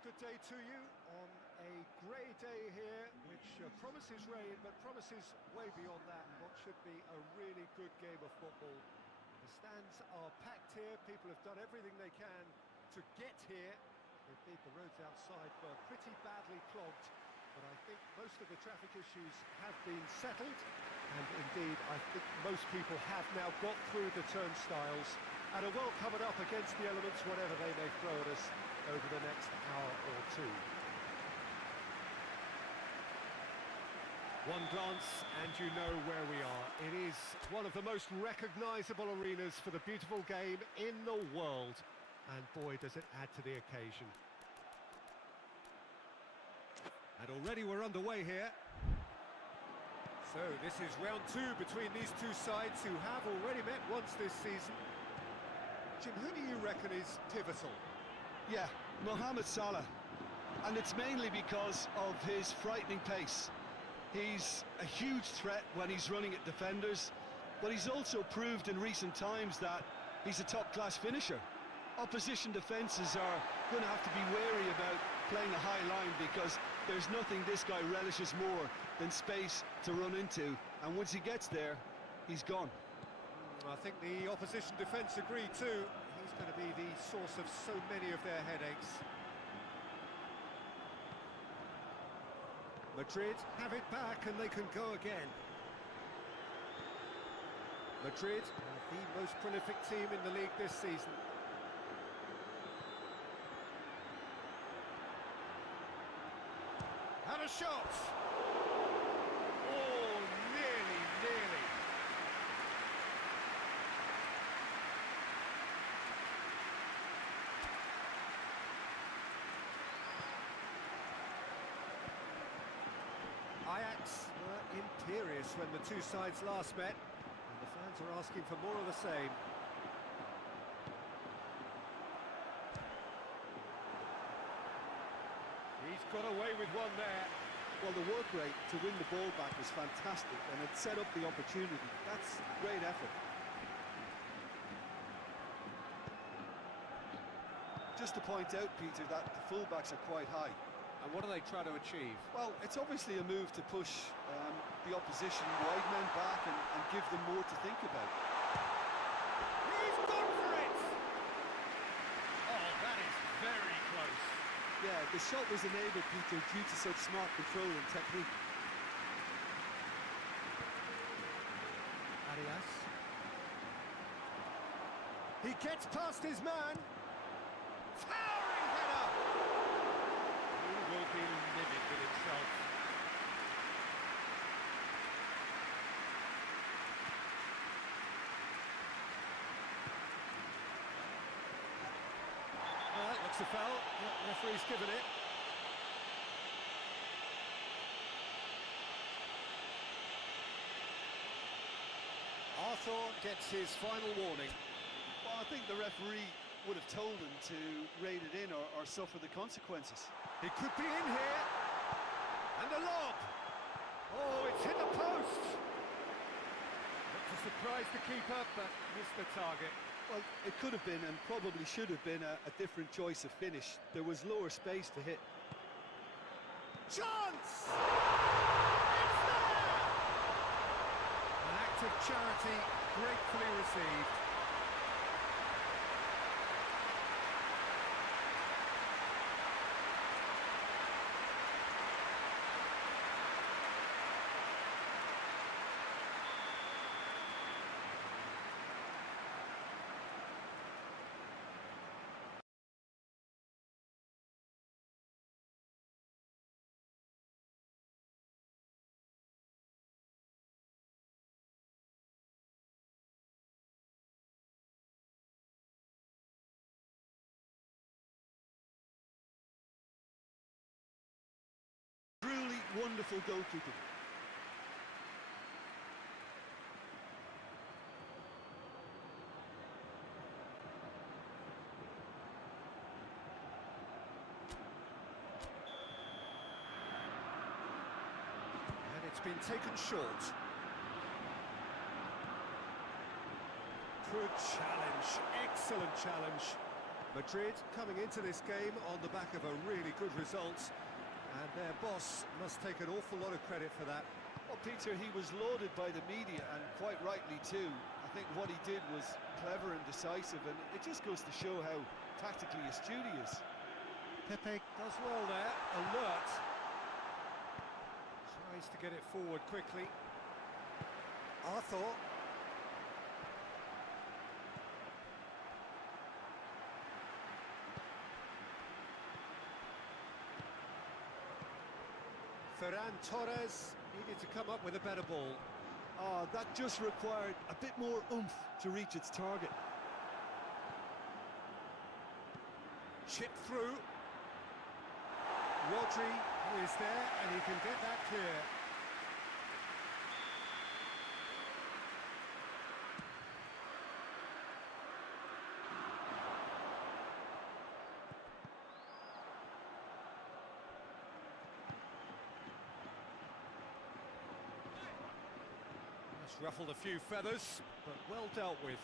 good day to you on a grey day here, which promises rain, but promises way beyond that what should be a really good game of football. The stands are packed here, people have done everything they can to get here. Indeed, the roads outside were pretty badly clogged, but I think most of the traffic issues have been settled, and indeed I think most people have now got through the turnstiles and are well covered up against the elements, whatever they may throw at us over the next hour or two. One glance and you know where we are. It is one of the most recognisable arenas for the beautiful game in the world, and boy does it add to the occasion. And already we're underway here. So this is round two between these two sides who have already met once this season. Jim, who do you reckon is pivotal? Yeah, Mohamed Salah, and it's mainly because of his frightening pace. He's a huge threat when he's running at defenders, but he's also proved in recent times that he's a top-class finisher. Opposition defences are going to have to be wary about playing a high line, because there's nothing this guy relishes more than space to run into, and once he gets there, he's gone. I think the opposition defence agree too. He's going to be the source of so many of their headaches. Madrid have it back and they can go again. Madrid are the most prolific team in the league this season. And a shot! Oh, nearly. Ajax were imperious when the two sides last met, and the fans are asking for more of the same. He's got away with one there. Well, the work rate to win the ball back was fantastic, and it set up the opportunity. That's great effort. Just to point out, Peter, that the fullbacks are quite high. And what do they try to achieve? Well, it's obviously a move to push the opposition wide men back and give them more to think about. He's gone for it! Oh, that is very close. Yeah, the shot was enabled, Peter, due to such smart control and technique. Arias. He gets past his man. Towering header! He will be livid with himself. That looks a foul. The referee's given it. Arthur gets his final warning. Well, I think the referee would have told him to rate it in or suffer the consequences. It could be in here. And the lob. Oh, it's hit the post. Not to surprise the keeper, but missed the target. Well, it could have been, and probably should have been, a different choice of finish. There was lower space to hit. Chance! It's there! An act of charity gratefully received. Wonderful goalkeeping. And it's been taken short. Good challenge, excellent challenge. Madrid coming into this game on the back of a really good result, and their boss must take an awful lot of credit for that. Well, Peter, he was lauded by the media, and quite rightly too. I think what he did was clever and decisive, and it just goes to show how tactically astute he is. Pepe does well there, alert. Tries to get it forward quickly. Arthur. Ferran Torres needed to come up with a better ball. Oh, that just required a bit more oomph to reach its target. Chip through. Rodri is there, and he can get that clear. Ruffled a few feathers, but well dealt with.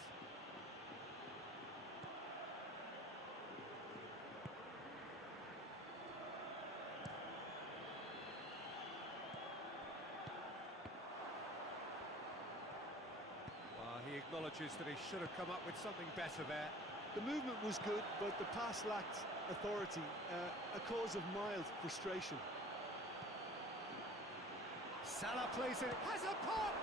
He acknowledges that he should have come up with something better there. The movement was good, but the pass lacked authority, a cause of mild frustration. Salah plays it, has a pop!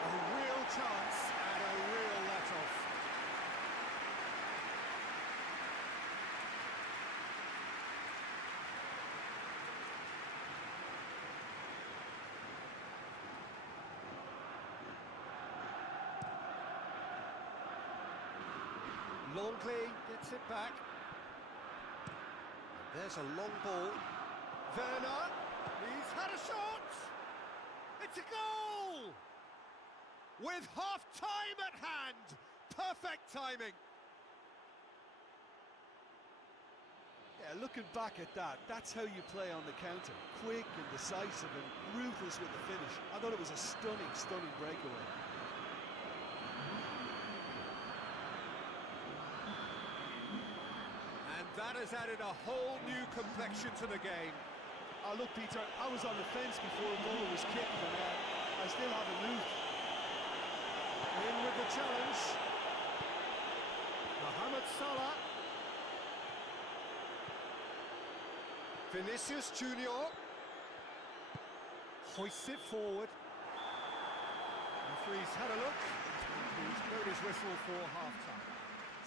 A real chance and a real let-off. Longley gets it back. There's a long ball. Werner, he's had a shot! It's a goal! With half-time at hand! Perfect timing! Yeah, looking back at that, that's how you play on the counter. Quick and decisive and ruthless with the finish. I thought it was a stunning, stunning breakaway. And that has added a whole new complexion to the game. Oh, look, Peter, I was on the fence before the goal was kicked, and I still haven't moved. In with the challenge. Mohamed Salah. Vinicius Junior. Hoists it forward. Referee's had a look. He's blown his whistle for half-time.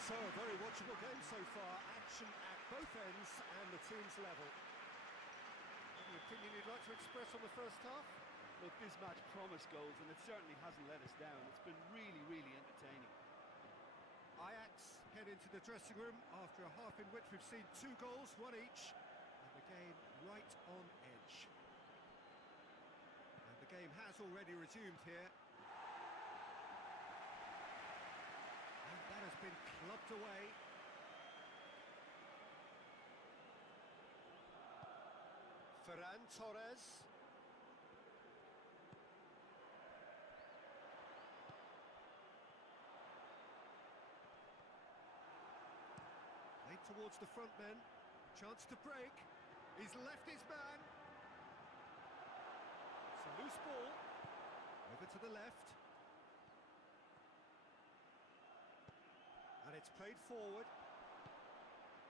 So, a very watchable game so far. Action at both ends and the team's level. Any opinion you'd like to express on the first half? Look, this match promised goals, and it certainly hasn't let us down. It's been really, really entertaining. Ajax head into the dressing room after a half in which we've seen 2 goals, 1 each, and the game right on edge. And the game has already resumed here. And that has been clubbed away. Ferran Torres. Played towards the front men. Chance to break. He's left his man. It's a loose ball. Over to the left. And it's played forward.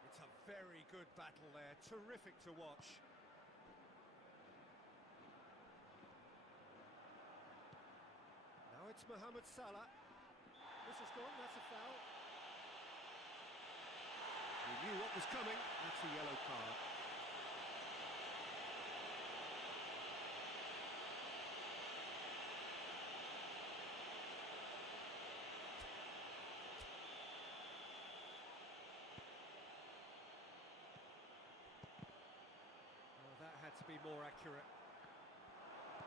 It's a very good battle there. Terrific to watch. Now it's Mohamed Salah. This has gone, that's a foul. He knew what was coming, that's a yellow card. Oh, that had to be more accurate.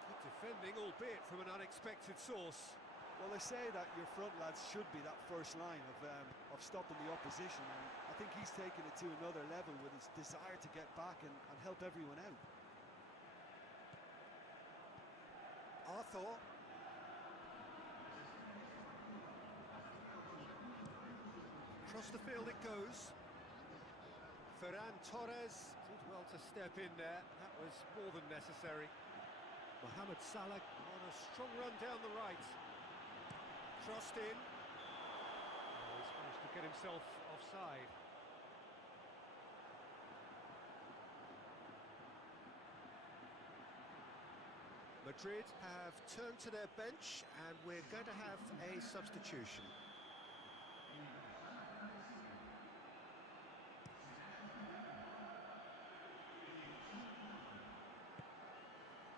Good defending, albeit from an unexpected source. Well, they say that your front lads should be that first line of stopping the opposition, and I think he's taken it to another level with his desire to get back and help everyone out. Arthur. Cross across the field it goes. Ferran Torres did well to step in there. That was more than necessary. Mohamed Salah on a strong run down the right. Crossed in. Oh, he's managed to get himself offside. Madrid have turned to their bench and we're going to have a substitution.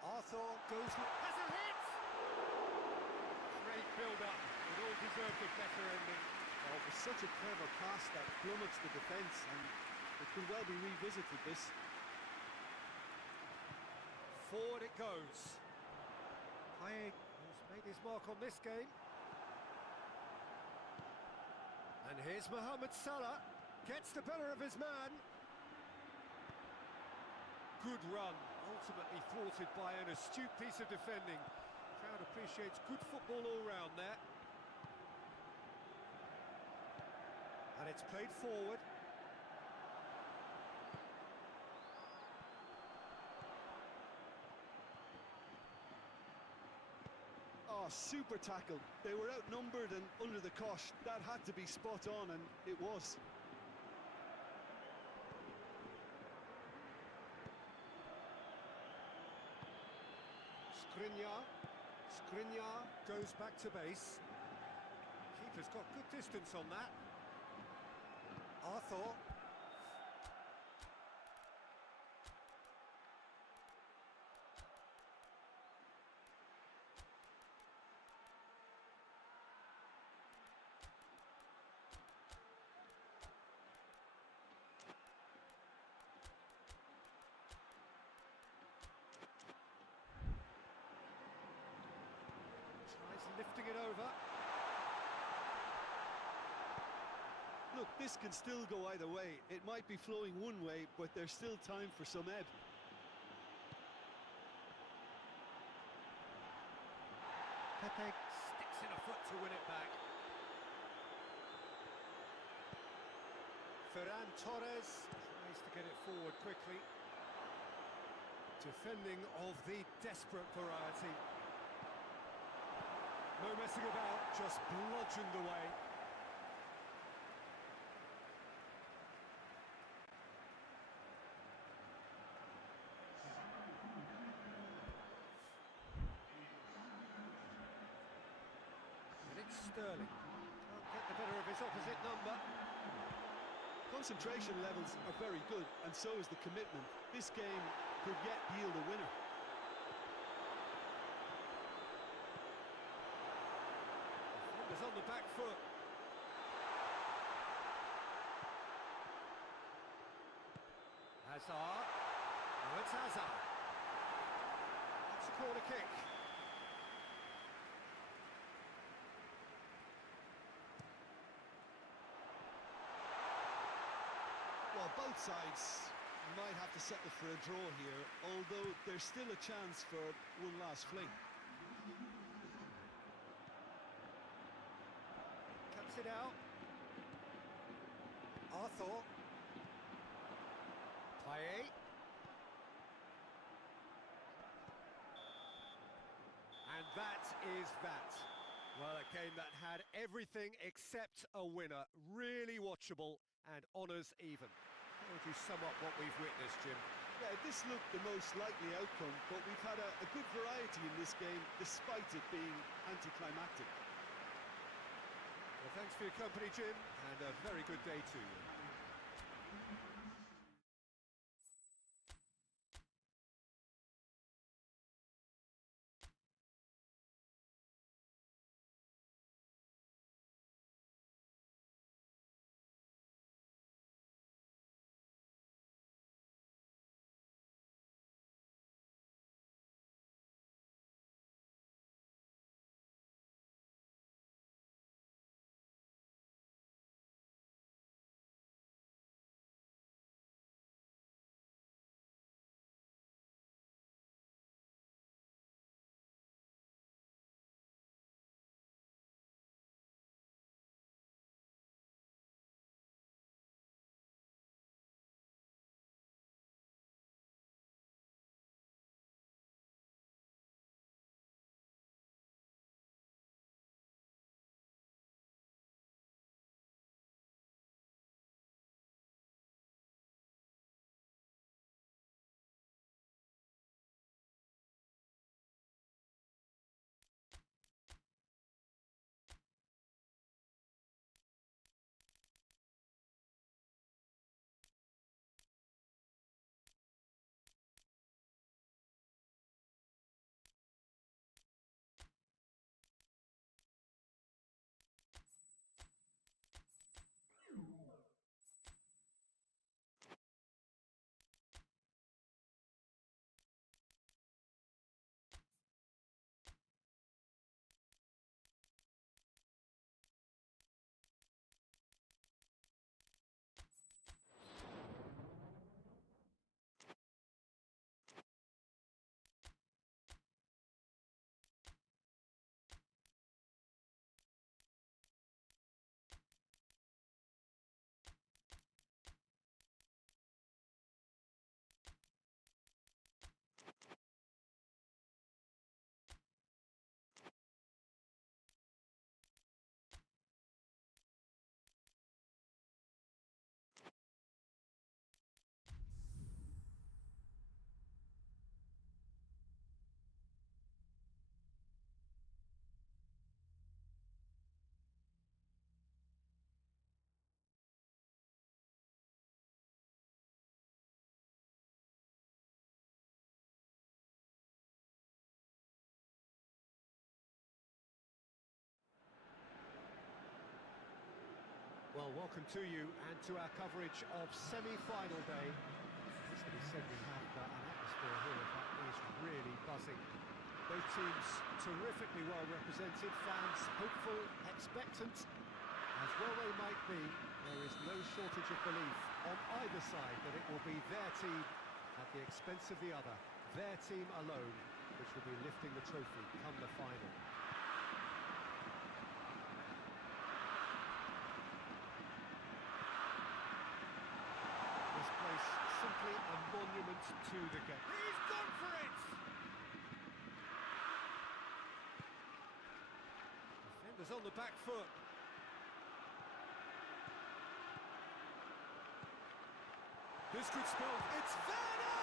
Arthur goes, has a hit! Great build-up, it all deserved a better ending. Oh, it was such a clever pass that plummets the defence, and it could well be revisited, this. Forward it goes. Payet has made his mark on this game. And here's Mohamed Salah, gets the better of his man. Good run, ultimately thwarted by an astute piece of defending. Crowd appreciates good football all round there. And it's played forward. Oh, super tackle. They were outnumbered and under the cosh. That had to be spot on, and it was. Skriniar goes back to base. Keeper's got good distance on that. Arthur. Lifting it over. Look, this can still go either way. It might be flowing one way, but there's still time for some ebb. Pepe sticks in a foot to win it back. Ferran Torres tries to get it forward quickly. Defending of the desperate variety. No messing about, just bludgeoned away. And it's Sterling. Can't get the better of his opposite number. Concentration levels are very good, and so is the commitment. This game could yet yield a winner. Is on the back foot. Hazard. Oh, it's Hazard. That's a corner kick. Well, both sides might have to settle for a draw here, although there's still a chance for one last fling. It out. Arthur. Payet. And that is that. Well, a game that had everything except a winner. Really watchable and honours even. How would you sum up what we've witnessed, Jim? Yeah, this looked the most likely outcome, but we've had a good variety in this game, despite it being anticlimactic. Well, thanks for your company, Jim, and a very good day to you. Well, welcome to you and to our coverage of semi-final day. As to be said, we have an atmosphere here that is really buzzing. Both teams terrifically well represented, fans hopeful, expectant. As well they might be, there is no shortage of belief on either side that it will be their team at the expense of the other, their team alone, which will be lifting the trophy come the final. This place simply a monument to the game. He's gone for it! Defenders on the back foot. This could spell... It's Werner!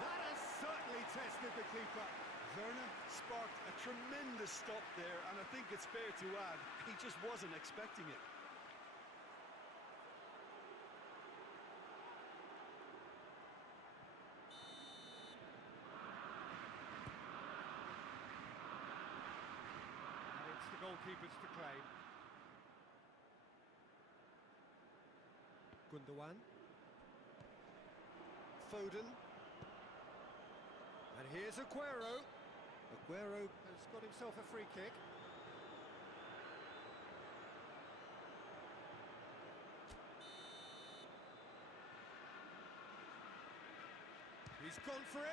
That has certainly tested the keeper. Werner sparked a tremendous stop there, and I think it's fair to add, he just wasn't expecting it. And it's the goalkeepers to claim. Gundogan. Foden. And here's Aguero. Aguero has got himself a free kick. He's gone for it!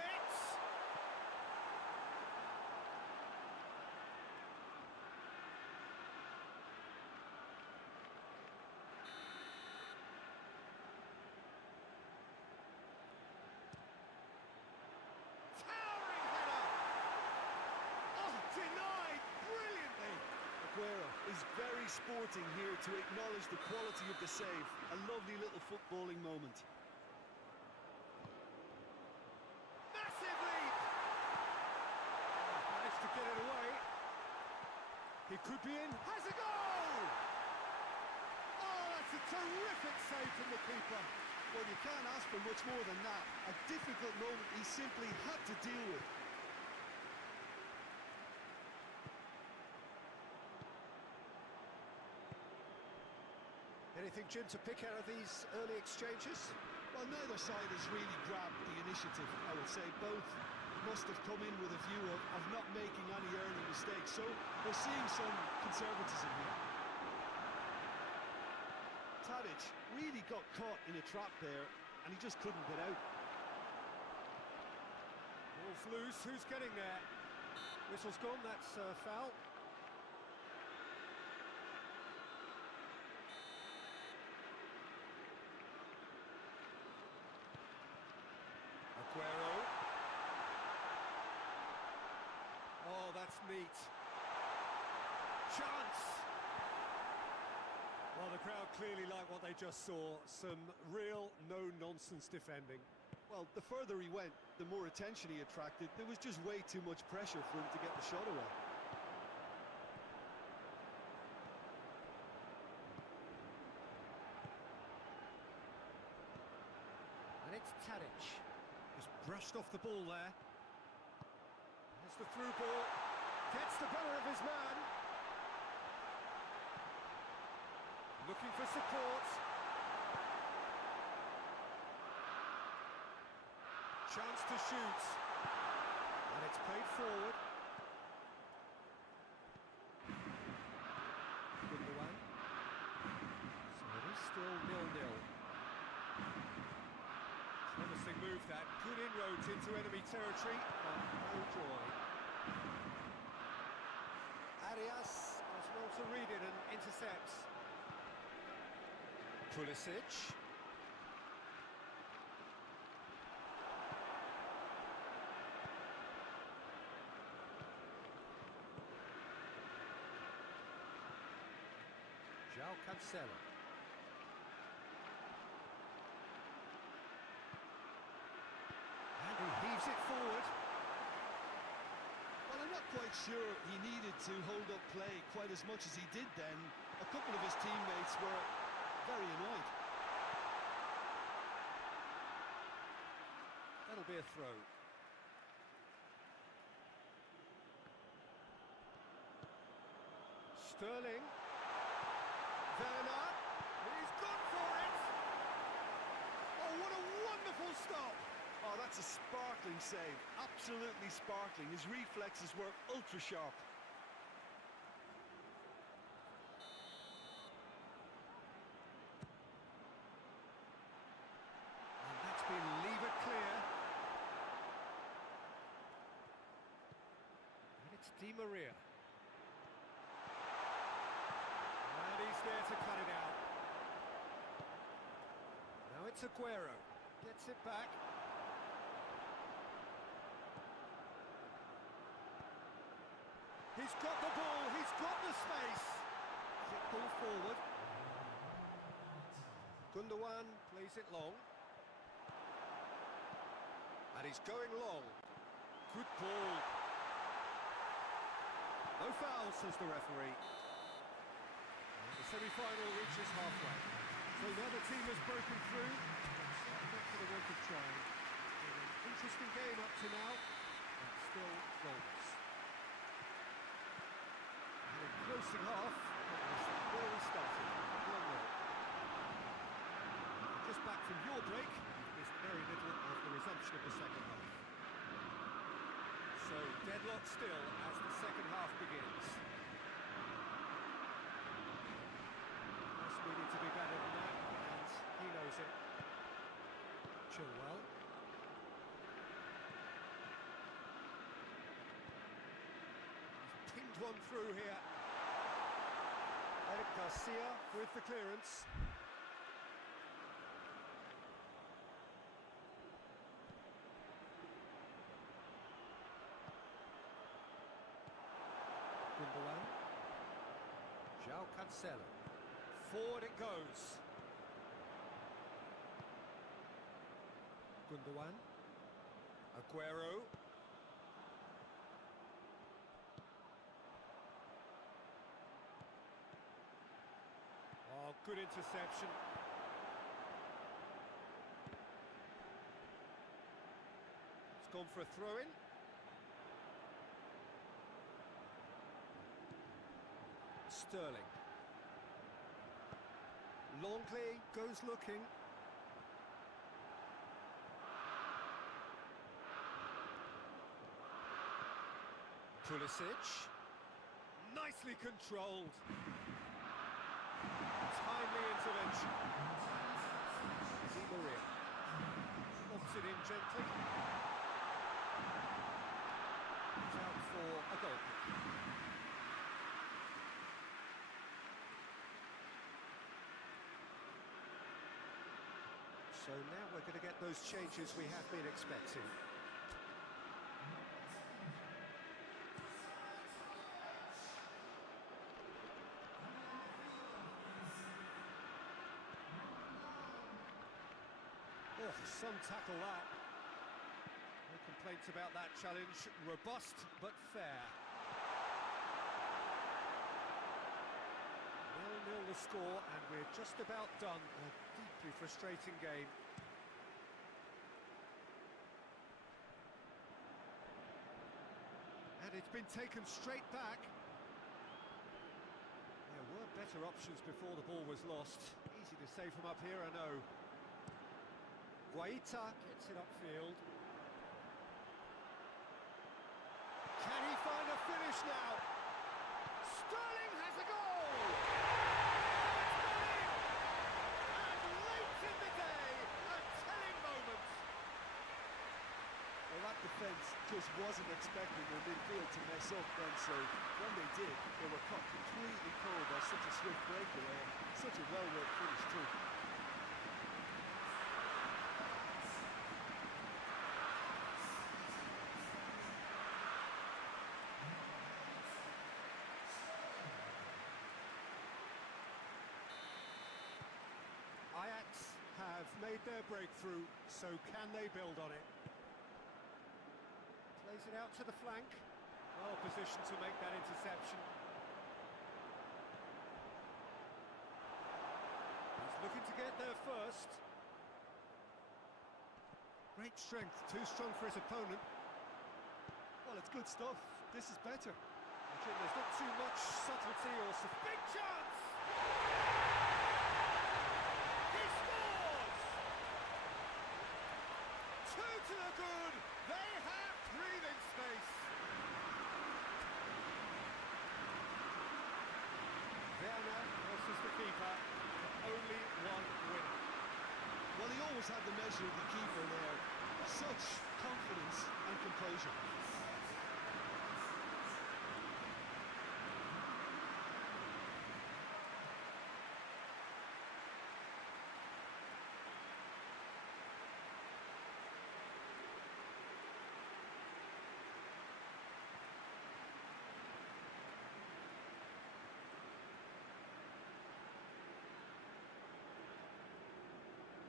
Aguero is very sporting here to acknowledge the quality of the save. A lovely little footballing moment. Massive leap! Managed to get it away. He could be in. Has a goal! Oh, that's a terrific save from the keeper. Well, you can't ask for much more than that. A difficult moment he simply had to deal with. Anything, Jim, to pick out of these early exchanges? Well, neither side has really grabbed the initiative, I would say. Both must have come in with a view of not making any early mistakes, so we're seeing some conservatism here. Tadic really got caught in a trap there, and he just couldn't get out. Ball's loose, who's getting there? Whistle's gone, that's foul. Aguero. Oh, that's neat. Chance! Well, the crowd clearly like what they just saw. Some real no-nonsense defending. Well, the further he went, the more attention he attracted. There was just way too much pressure for him to get the shot away. And it's Tadic. Just brushed off the ball there. There's the through ball. Gets the better of his man. Looking for support. Chance to shoot. And it's played forward. Gundogan. So it is still 0-0. Promising move that. Good inroads into enemy territory, but no joy. Arias does well to read it and intercepts. Pulisic. João Cancelo. And he heaves it forward. Well, I'm not quite sure he needed to hold up play quite as much as he did then. A couple of his teammates were very annoyed. That'll be a throw. Sterling. Werner, he's gone for it! Oh, what a wonderful stop! Oh, that's a sparkling save, absolutely sparkling. His reflexes were ultra-sharp. And that's been levered clear. And it's Di Maria. And he's there to cut it out. Now it's Aguero. Gets it back. He's got the ball, he's got the space. Is it ball forward? Gundogan plays it long. And he's going long. Good ball. No foul, says the referee. And the semi-final reaches halfway. So now the team has broken through. Not for the want of trying. An interesting game up to now, but still goals. And in closing half, that was where we started. 1-0. Just back from your break, missed very little of the resumption of the second half. So deadlock still as the second half begins. Yes, we need to be better than that, and he knows it. Chilwell. He's pinged one through here. Eric Garcia with the clearance. Gundogan. João Cancelo. Forward it goes. Gundogan. Aguero. Oh, good interception. It's gone for a throw-in. Sterling. Longley goes looking. Pulisic. Nicely controlled. Timely intervention. Di Maria. Lobs it in gently. He's out for a goal kick. So now we're going to get those changes we have been expecting. Oh, some tackle that. No complaints about that challenge. Robust but fair. 0-0 the score, and we're just about done. A deeply frustrating game. And it's been taken straight back. There were better options before the ball was lost. Easy to say from up here, I know. Guaita gets it upfield. Can he find a finish now? Sterling has a goal! And late in the day, a telling moment. Well, that defence just wasn't expecting the midfield to mess up then, so when they did, they were caught completely cold by such a swift breakaway and such a well-worked finish too. Ajax have made their breakthrough, so can they build on it? Plays it out to the flank. Well positioned to make that interception. He's looking to get there first. Great strength, too strong for his opponent. Well, it's good stuff. This is better. I think there's not too much subtlety or... Big chance! Two to the good. They have breathing space. Werner versus the keeper. Only one winner. Well, he always had the measure of the keeper there. Such confidence and composure.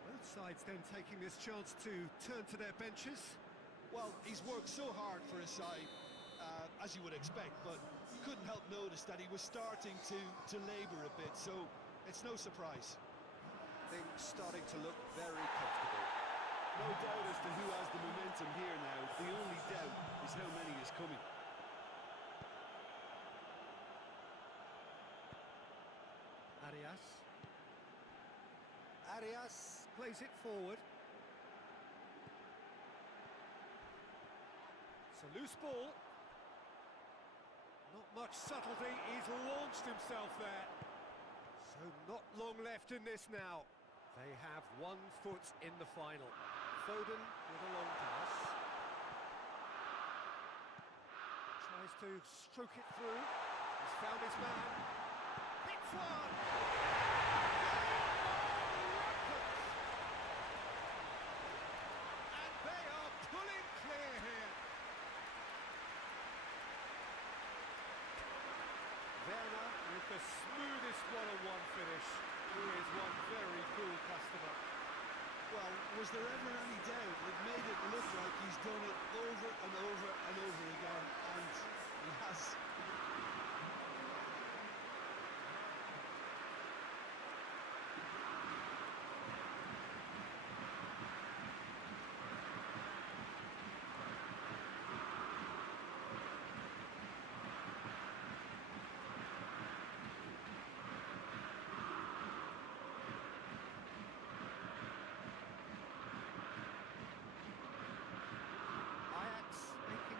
Both sides then taking this chance to turn to their benches. Well, he's worked so hard for his side, as you would expect, but couldn't help notice that he was starting to labour a bit, so it's no surprise. Things starting to look very comfortable. No doubt as to who has the momentum here now. The only doubt is how many is coming. Arias plays it forward. It's a loose ball. Not much subtlety, he's launched himself there. So not long left in this now. They have 1 foot in the final. Foden with a long pass. Tries to stroke it through. He's found his man. Hits one! And they are pulling clear here. Werner with the smoothest one-on-one finish. He is one very cool customer. Well, was there ever any doubt? It made it look like he's done it over and over and over again, and he has.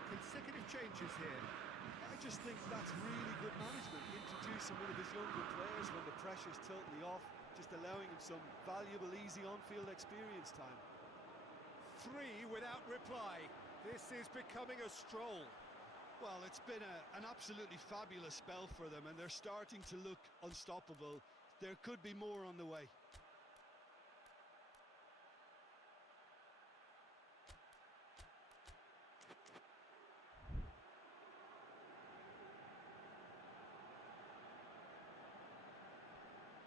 Consecutive changes here. I just think that's really good management, introducing one of his younger players when the pressure's totally off, just allowing him some valuable, easy on-field experience time. 3 without reply. This is becoming a stroll. Well, it's been an absolutely fabulous spell for them, and they're starting to look unstoppable. There could be more on the way.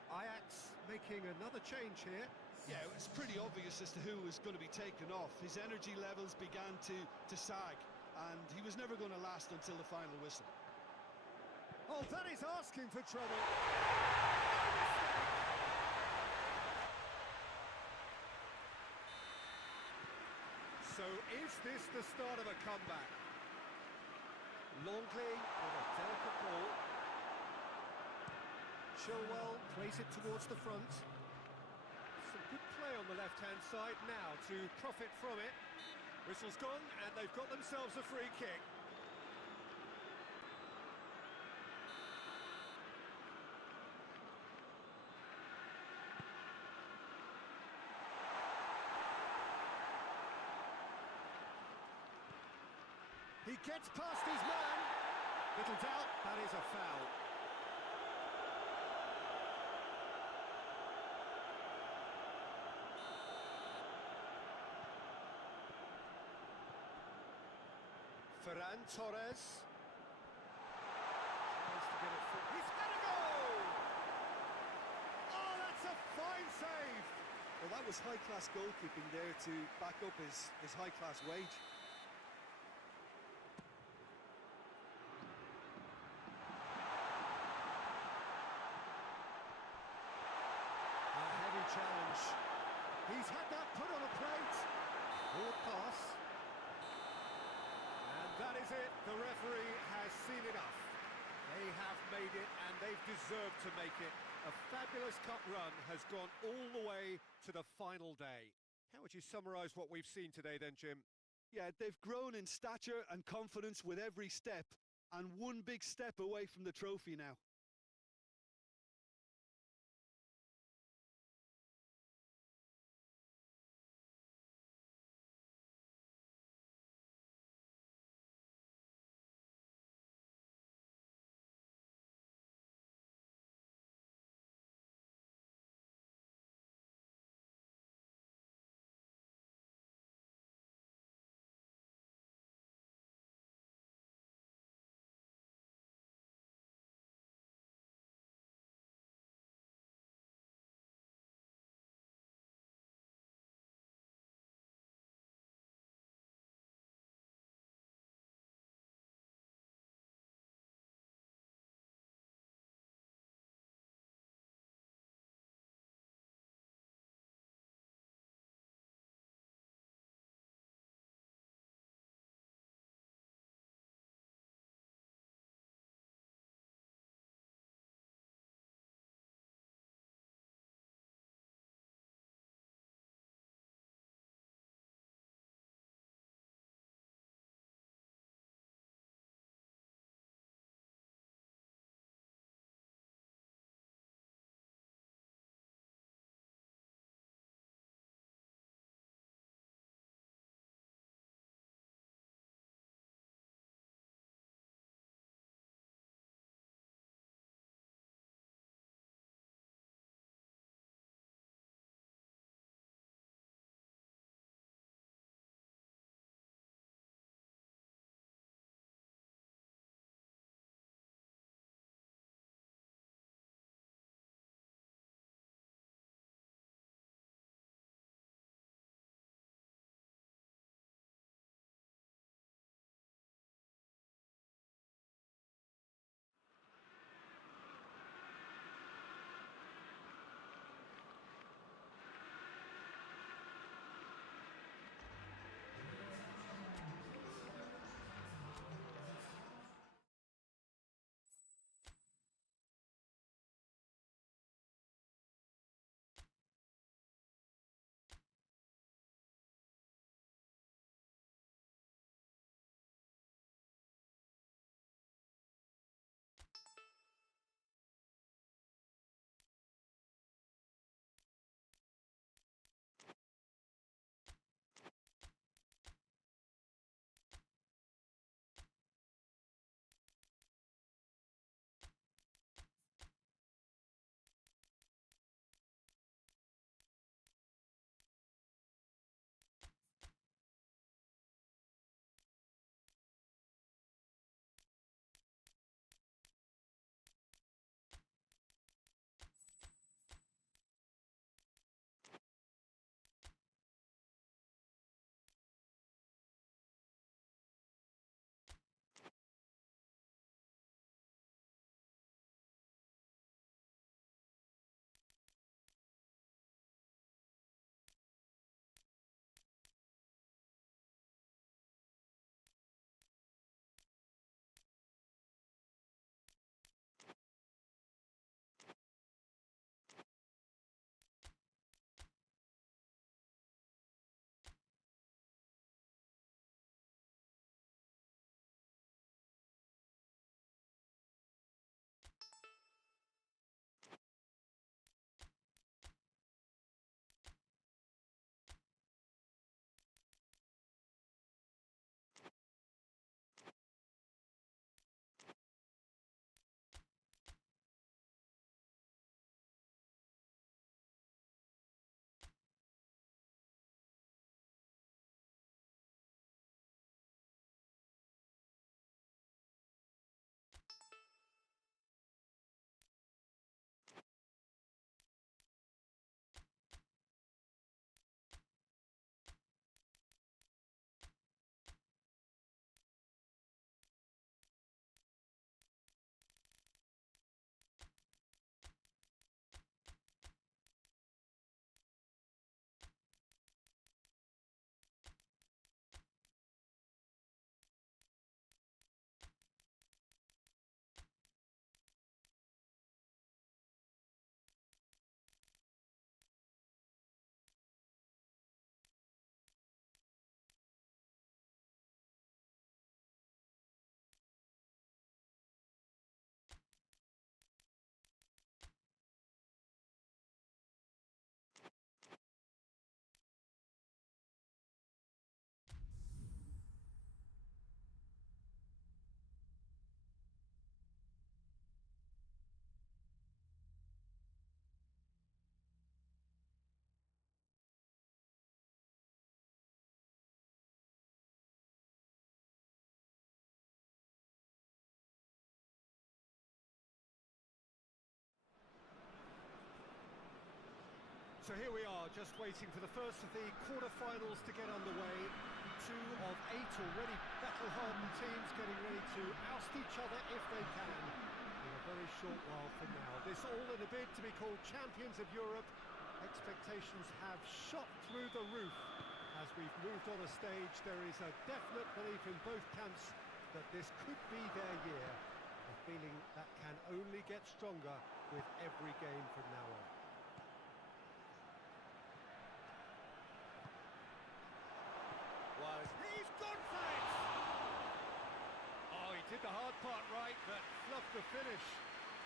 Ajax making another change here. Yeah, it's pretty obvious as to who was going to be taken off. His energy levels began to sag, and he was never going to last until the final whistle. Oh, that is asking for trouble. So is this the start of a comeback? Longley with a delicate ball. Chilwell plays it towards the front. Some good play on the left-hand side now to profit from it. Whistle's gone, and they've got themselves a free kick. He gets past his man. Little doubt, that is a foul. Ferran Torres. Tries to get it through. He's had a goal! Oh, that's a fine save! Well, that was high-class goalkeeping there to back up his high-class wage. A heavy challenge. He's had that put on a plate. Forward pass. And that is it. The referee has seen enough. They have made it, and they've deserved to make it. A fabulous cup run has gone all the way to the final day. How would you summarise what we've seen today then, Jim? Yeah, they've grown in stature and confidence with every step, and one big step away from the trophy now. So here we are, just waiting for the first of the quarter-finals to get underway. 2 of 8 already battle-hardened teams getting ready to oust each other if they can in a very short while from now. This all in a bid to be called champions of Europe. Expectations have shot through the roof. As we've moved on a stage, there is a definite belief in both camps that this could be their year. A feeling that can only get stronger with every game from now on. He's gone for it! Oh, he did the hard part right, but fluffed the finish.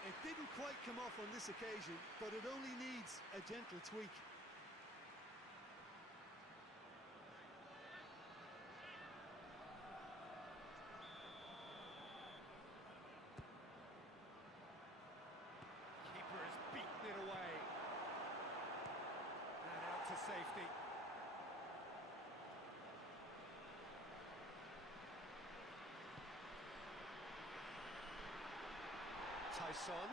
It didn't quite come off on this occasion, but it only needs a gentle tweak. Keeper has beaten it away. And out to safety. Tyson.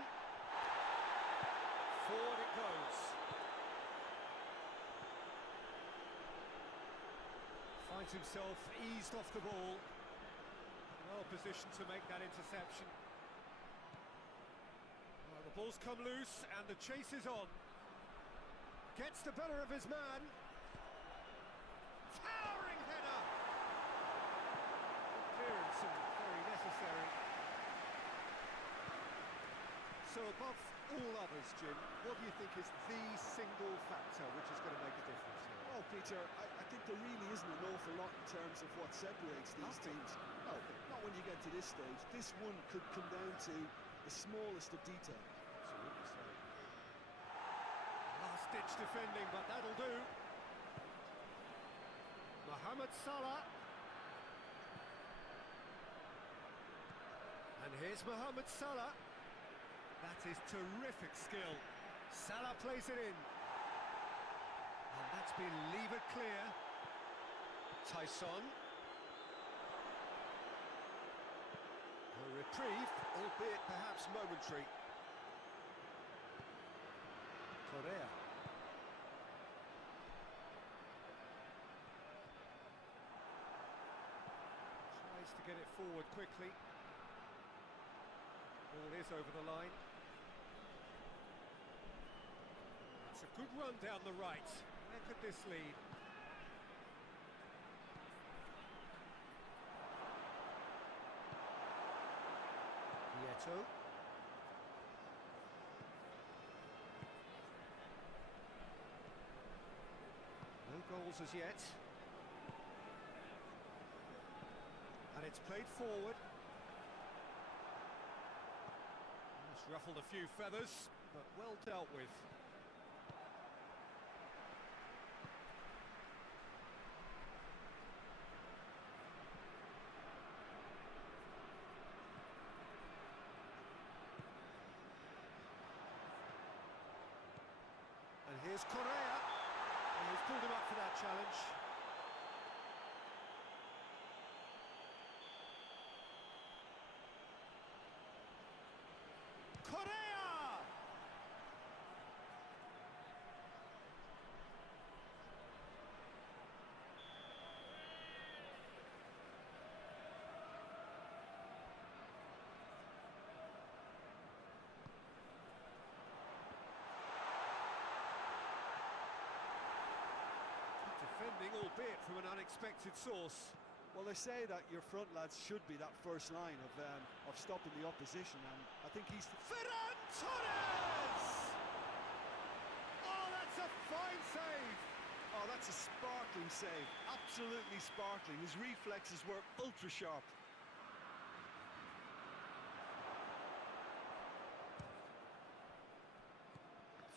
Forward it goes. Finds himself eased off the ball. Well positioned to make that interception. Well, the ball's come loose and the chase is on. Gets the better of his man. Towering header! Clearance and very necessary. So above all others, Jim, what do you think is the single factor which is going to make a difference here? Oh, Peter, I think there really isn't an awful lot in terms of what separates these teams. No, not when you get to this stage. This one could come down to the smallest of detail. Absolutely so. Last-ditch defending, but that'll do. Mohamed Salah. And here's Mohamed Salah. That is terrific skill. Salah plays it in. And that's been levered clear. Tyson. A reprieve, albeit perhaps momentary. Correa. Tries to get it forward quickly. Ball is over the line. It's a good run down the right. Where could this lead? Nieto. No goals as yet. And it's played forward. It's ruffled a few feathers, but well dealt with. And here's Correa. And he's pulled him up for that challenge. Correa! Defending, albeit from an unexpected source. Well, they say that your front lads should be that first line of stopping the opposition, and I think he's... Ferran Torres! Oh, that's a fine save! Oh, that's a sparkling save. Absolutely sparkling. His reflexes were ultra-sharp.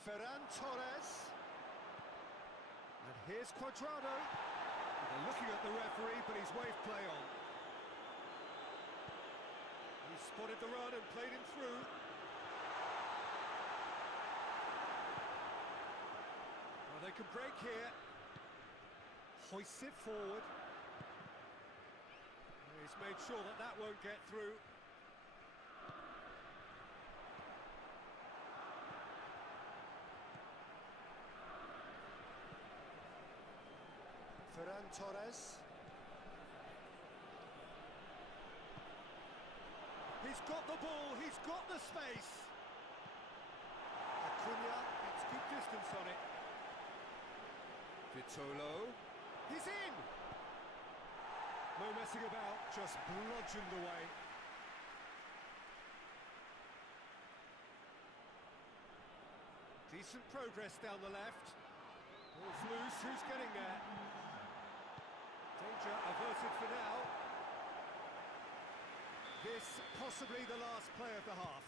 Ferran Torres. And here's Cuadrado. They're looking at the referee, but he's waved play on. He spotted the run and played him through. Well, they can break here. Hoists it forward. He's made sure that that won't get through. Ferran Torres. He's got the ball, he's got the space. Acuna gets good distance on it. Vitolo. He's in! No messing about, just bludgeoned away. Decent progress down the left. Ball's loose, who's getting there? Danger averted for now. This possibly the last play of the half.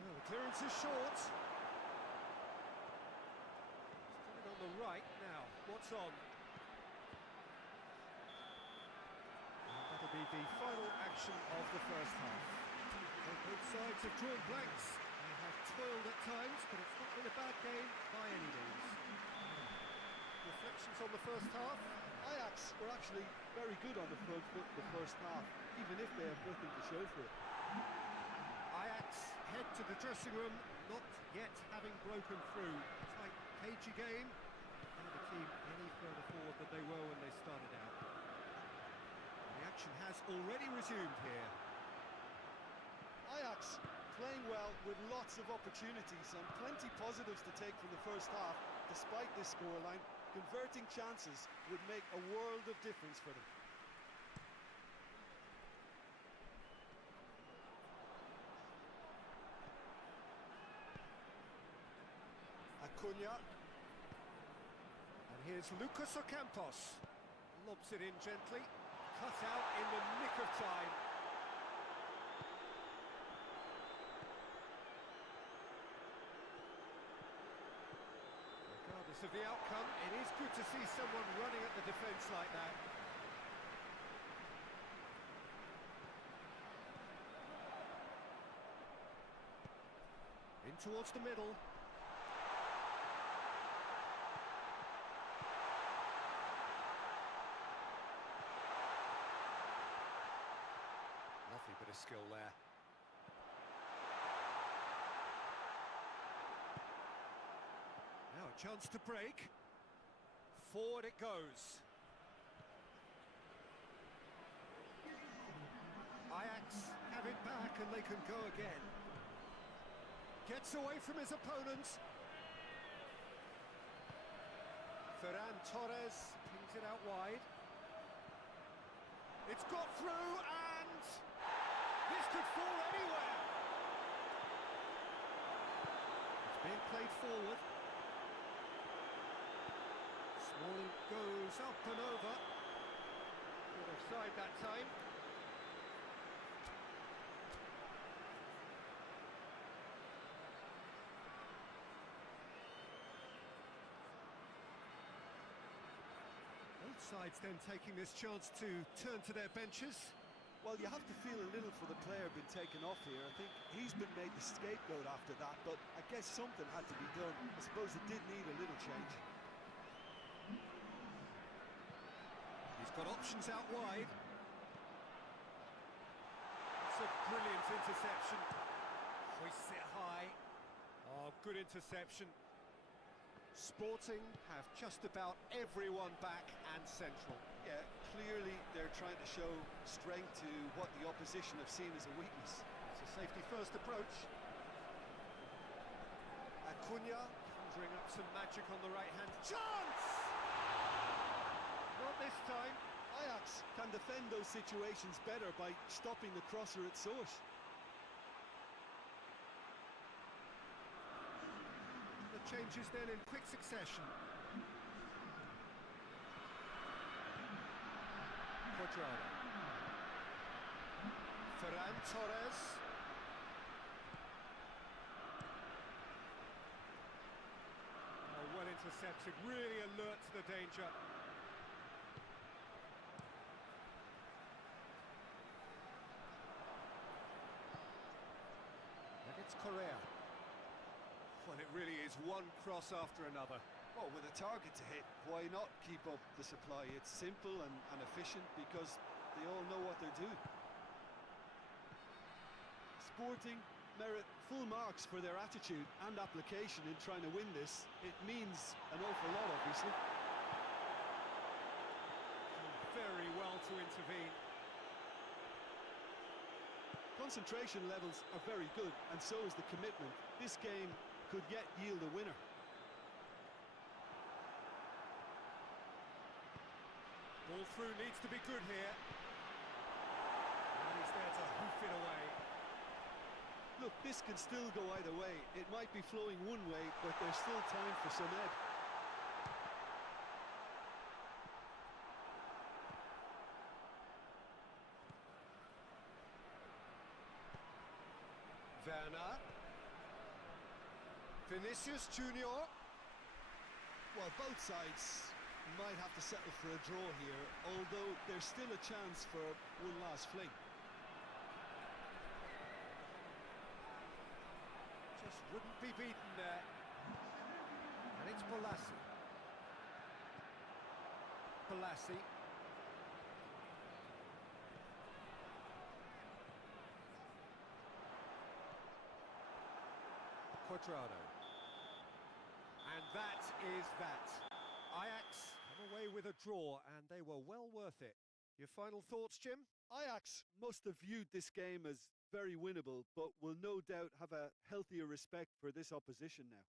Well, the clearance is short. Still on the right now. What's on? And that'll be the final action of the first half. So both sides have drawn blanks. They have toiled at times, but it's not been a bad game by any means. Reflections on the first half? Ajax were actually very good on the front foot in the first half, even if they have nothing to show for it. Ajax head to the dressing room, not yet having broken through. Tight, cagey game. Never the team any further forward than they were when they started out. And the action has already resumed here. Ajax playing well with lots of opportunities and plenty positives to take from the first half, despite this scoreline. Converting chances would make a world of difference for them. Acuna. And here's Lucas Ocampos. Lobs it in gently. Cut out in the nick of time. Regardless of the outcome, it is good to see someone running at the defence like that. In towards the middle. Lovely bit of skill there. Now a chance to break. Forward it goes. Ajax have it back and they can go again. Gets away from his opponent. Ferran Torres pings it out wide. It's got through and this could fall anywhere. It's being played forward. Smalling goes up and over. Good offside that time. Both sides then taking this chance to turn to their benches. Well, you have to feel a little for the player being taken off here. I think he's been made the scapegoat after that, but I guess something had to be done. I suppose it did need a little change. He's got options out wide. It's a brilliant interception. Hoists it high. Oh, good interception. Sporting have just about everyone back and central. Yeah, clearly they're trying to show strength to what the opposition have seen as a weakness. It's a safety-first approach. Acuna conjuring up some magic on the right hand. Chance! Not this time. Ajax can defend those situations better by stopping the crosser at source. The changes then in quick succession. Quadrado. Ferran Torres. Oh, well intercepted, really alert to the danger. And it's Correa. Well, it really is one cross after another. Oh, with a target to hit, why not keep up the supply? It's simple and efficient because they all know what they're doing. Sporting merit full marks for their attitude and application in trying to win this. It means an awful lot, obviously. intervene. Concentration levels are very good, and so is the commitment. This game could yet yield a winner. Ball through needs to be good here. And he's there to hoof it away. Look, this can still go either way. It might be flowing one way, but there's still time for some ebb. Werner. Vinicius Junior. Well, both sides might have to settle for a draw here, although there's still a chance for one last fling. Just wouldn't be beaten there. And it's Balassi. Balassi. Quadrado. And that is that. Ajax come away with a draw, and they were well worth it. Your final thoughts, Jim? Ajax must have viewed this game as very winnable, but will no doubt have a healthier respect for this opposition now.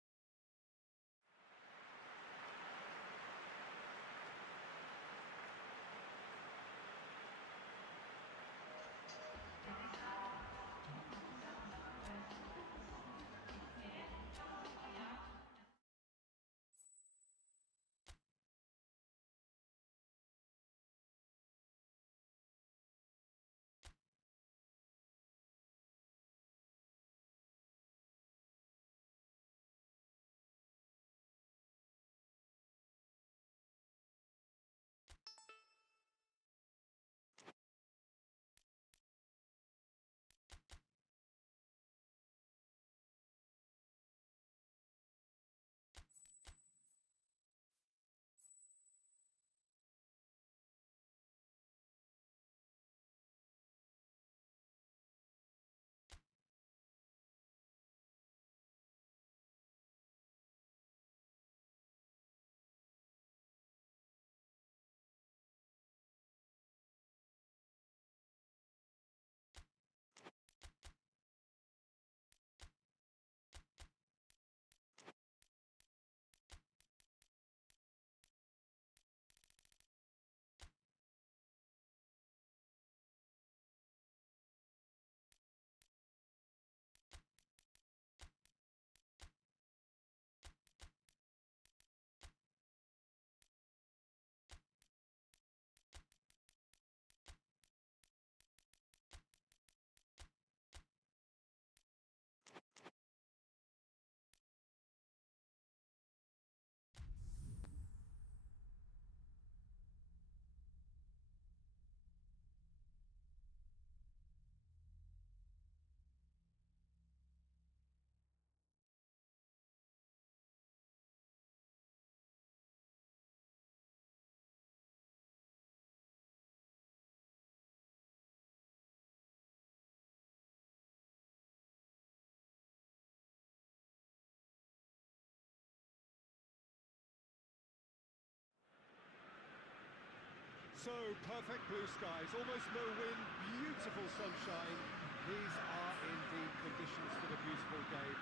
So, perfect blue skies, almost no wind, beautiful sunshine. These are indeed conditions for the beautiful game.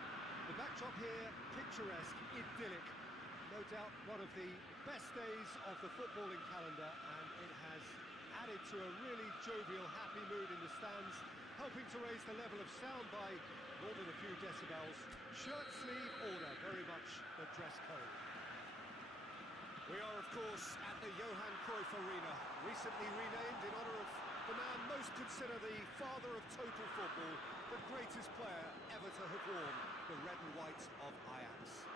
The backdrop here, picturesque, idyllic. No doubt one of the best days of the footballing calendar, and it has added to a really jovial, happy mood in the stands, helping to raise the level of sound by more than a few decibels. Shirt sleeve order, very much the dress code. We are, of course, at the Johan Cruyff Arena, recently renamed in honour of the man most considered the father of total football, the greatest player ever to have worn the red and white of Ajax.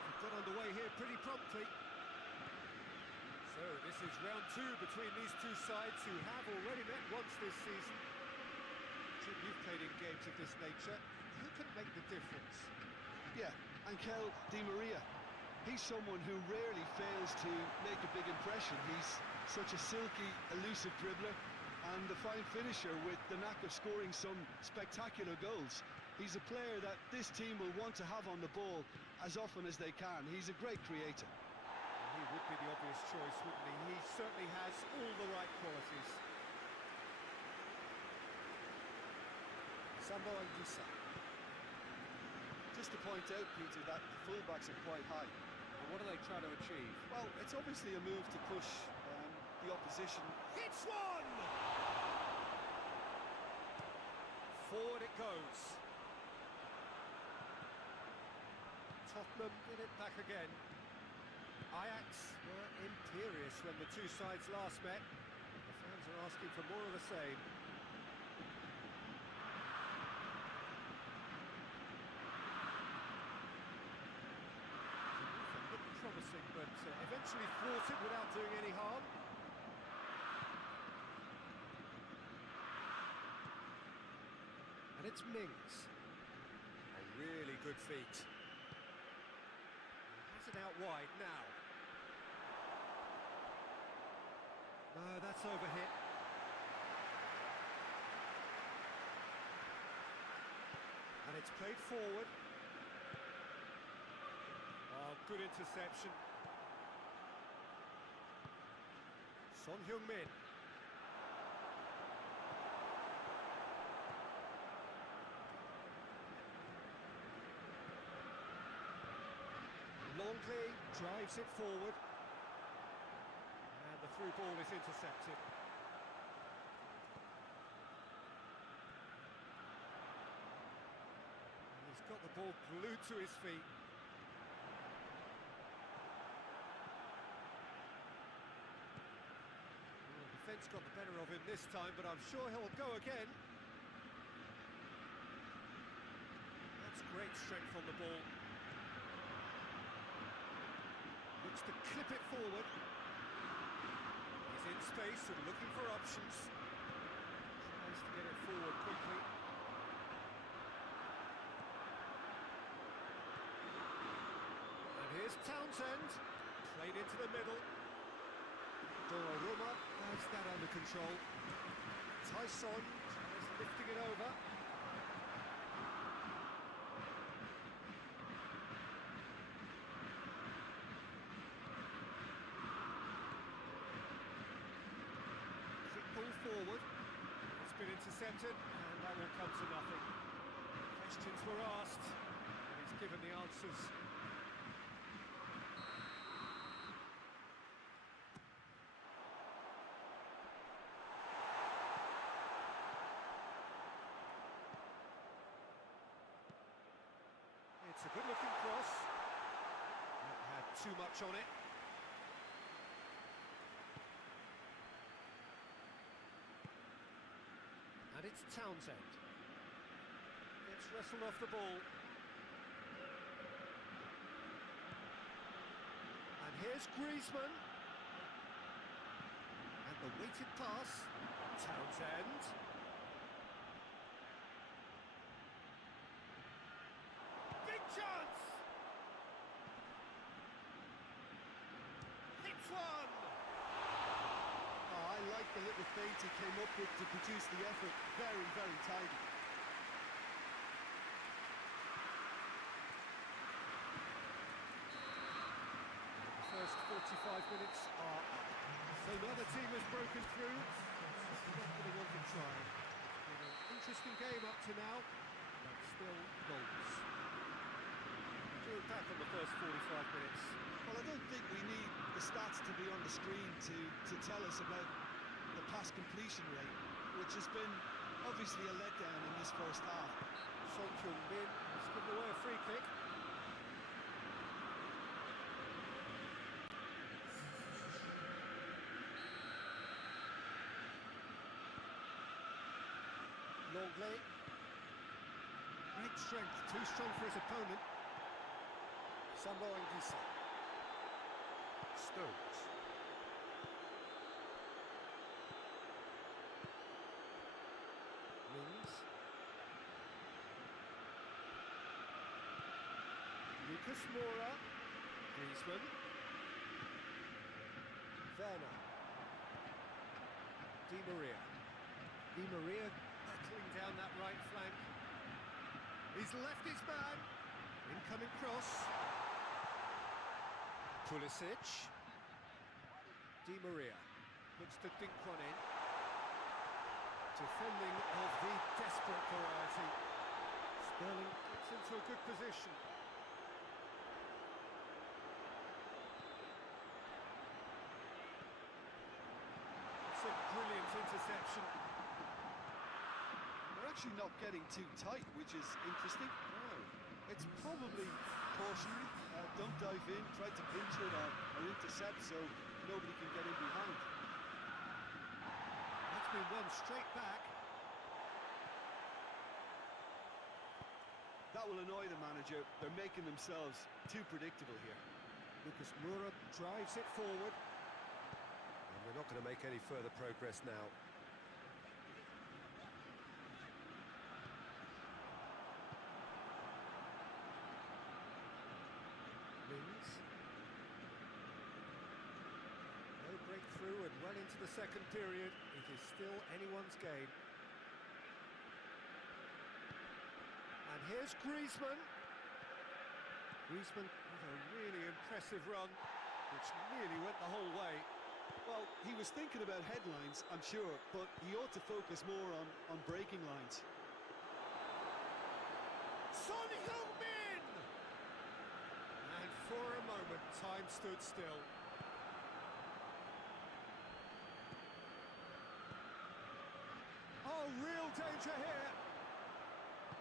We've got underway here pretty promptly. So this is round two between these two sides who have already met once this season. Jim, you've played in games of this nature. Who can make the difference? Yeah, Angel Di Maria. He's someone who rarely fails to make a big impression. He's such a silky, elusive dribbler and a fine finisher with the knack of scoring some spectacular goals. He's a player that this team will want to have on the ball as often as they can. He's a great creator. He would be the obvious choice, wouldn't he? He certainly has all the right qualities. Sambo Anguissa. Just to point out, Peter, that the fullbacks are quite high. And what are they trying to achieve? Well, it's obviously a move to push the opposition. Hits one! Forward it goes. Tottenham get it back again. Ajax were imperious when the two sides last met. The fans are asking for more of the same. Looked promising, but eventually thwarted without doing any harm. And it's Mings. A really good feat. Has it out wide now. No, that's overhit. And it's played forward. Oh, good interception. Son Heung-min. Longley drives it forward. And the through ball is intercepted. And he's got the ball glued to his feet. Well, the defence got the better of him this time, but I'm sure he'll go again. That's great strength on the ball. Looks to clip it forward. He's in space and looking for options. Tries to get it forward quickly. And here's Townsend. Played into the middle. Donnarumma has that under control. Tyson tries lifting it over. Forward, it's been intercepted, and that will come to nothing. Questions were asked, and he's given the answers. It's a good-looking cross. Not had too much on it. And it's Townsend. Gets wrestled off the ball. And here's Griezmann. And the weighted pass. Townsend. Big chance! Hits one! I like the little feint he came up with to produce the effort. Very, very tidy. The first 45 minutes are up. So another team has broken through. Not going to want to try. It's been an interesting game up to now, but still goals. Do it back on the first 45 minutes. Well, I don't think we need the stats to be on the screen to tell us about the pass completion rate, which has been obviously a letdown in this first half. Son Heung-min has given away a free kick. Longley. Great strength, too strong for his opponent. Sambo Anguissa. Stones. Mings. Lucas Moura. Griezmann. Werner. Di Maria. Di Maria battling down that right flank. He's left his man. Incoming cross. Pulisic. Di Maria looks to dink one in. Defending of the desperate variety. Sterling gets into a good position. It's a brilliant interception. They're actually not getting too tight, which is interesting. No. It's probably cautionary. Don't dive in, try to pinch it or intercept so nobody can get in behind. That's been won straight back. That will annoy the manager. They're making themselves too predictable here. Lucas Moura drives it forward. And we're not going to make any further progress now. Mings. No breakthrough and well into the second period. It is still anyone's game. And here's Griezmann. Griezmann with a really impressive run, which nearly went the whole way. Well, he was thinking about headlines, I'm sure, but he ought to focus more on breaking lines. Son Heung-min! And for a moment, time stood still. Oh, real danger here.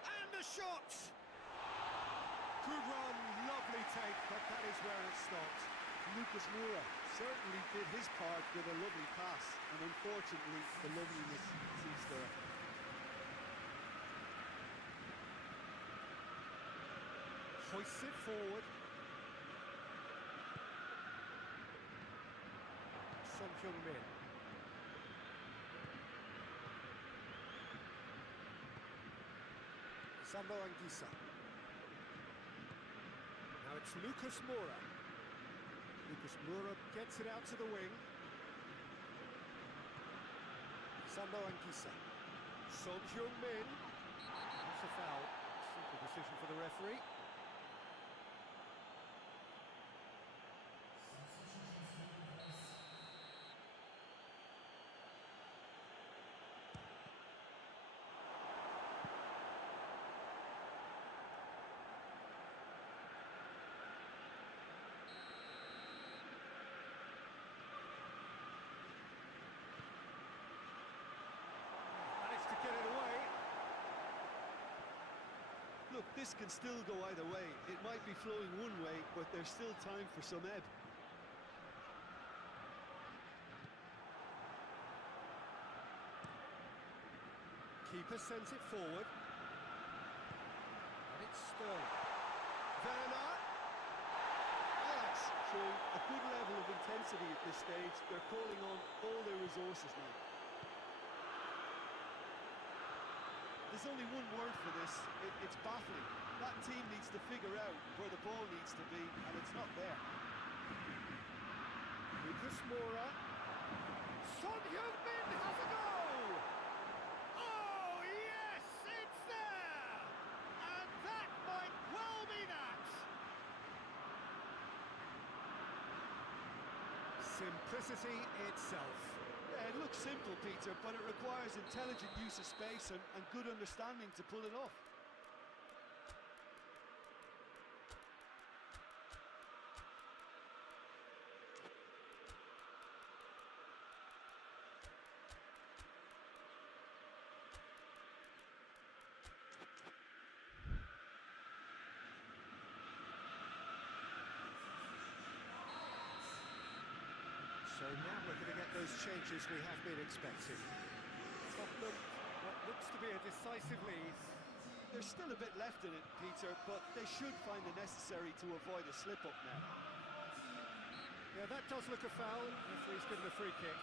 And the shot! Good run, lovely take, but that is where it stopped. Lucas Moura certainly did his part with a lovely pass, and unfortunately the loveliness ceased there. Hoists it forward. Son Heung-min. Sambo Anguissa. Now it's Lucas Moura. Lucas Moura gets it out to the wing. Sambo Anguissa. Son Heung-min. That's a foul. Simple decision for the referee. Look, this can still go either way. It might be flowing one way, but there's still time for some ebb. Keeper sends it forward. And it's Sterling. Werner. Ajax showing a good level of intensity at this stage. They're calling on all their resources now. There's only one word for this. It's baffling. That team needs to figure out where the ball needs to be, and it's not there. Lucas Moura. Son Heung-min has a goal! Oh, yes, it's there! And that might well be that! Simplicity itself. Yeah, it looks simple, Peter, but it requires intelligent use of space and good understanding to pull it off. So now we're going to get those changes we have been expecting. Tottenham, what looks to be a decisive lead. There's still a bit left in it, Peter, but they should find it necessary to avoid a slip-up now. Yeah, that does look a foul. Referee's given a free kick.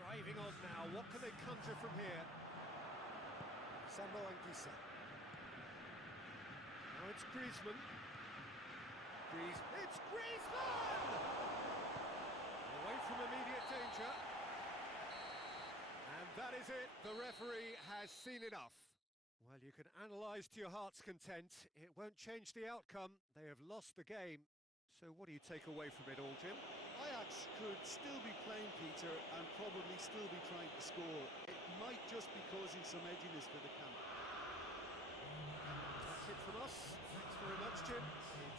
Driving on now, what can they conjure from here? Sambo Anguissa. Now it's Griezmann. It's Griezmann! Away from immediate danger. That is it. The referee has seen enough. Well, you can analyse to your heart's content. It won't change the outcome. They have lost the game. So what do you take away from it all, Jim? Ajax could still be playing, Peter, and probably still be trying to score. It might just be causing some edginess for the camp. That's it from us. Thanks very much, Jim.